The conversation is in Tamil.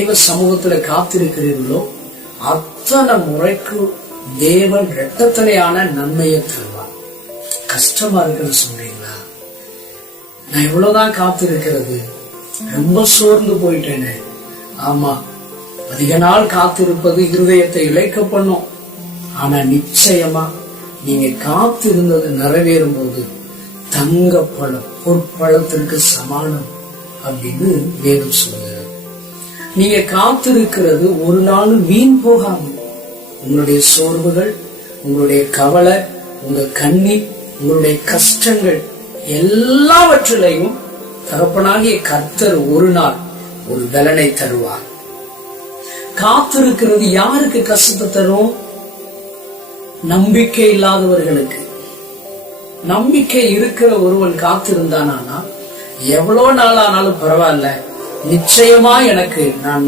தெய்வ சமூகத்துல காத்திருக்கிறீர்களோ அத்தனை முறைக்கு தேவன் இரட்டத்தலையான நன்மையை தருவார். கஷ்டமா இருக்கிறது சொல்றீங்களா? நான் எவ்வளவுதான் காத்திருக்கிறது, ரொம்ப சோர்ந்து போயிட்டேனே. ஆமா, அதிக நாள் காத்திருப்பது இருதயத்தை இழைக்க பண்ணும். ஆனா நிச்சயமா நீங்க காத்திருந்தது நிறைவேறும் போது தங்க பழம் பொற்பழத்திற்கு சமானம் அப்படின்னு வேதம் சொல்லுகிறது. நீங்க காத்திருக்கிறது ஒரு நாள் வீண் போகாம. உங்களுடைய சோர்வுகள், உங்களுடைய கவலை, உங்க கண்ணீர், உங்களுடைய கஷ்டங்கள் எல்லாவற்றிலையும் தகப்பனாகிய கர்த்தர் ஒரு நாள் ஒரு பலனை தருவார். காத்திருக்கிறது யாருக்கு கஷ்டத்தை தரும்? நம்பிக்கை இல்லாதவர்களுக்கு. நம்பிக்கை இருக்கிற ஒருவன் காத்திருந்தானா எவ்வளவு நாள் ஆனாலும் பரவாயில்ல, நிச்சயமா எனக்கு நான்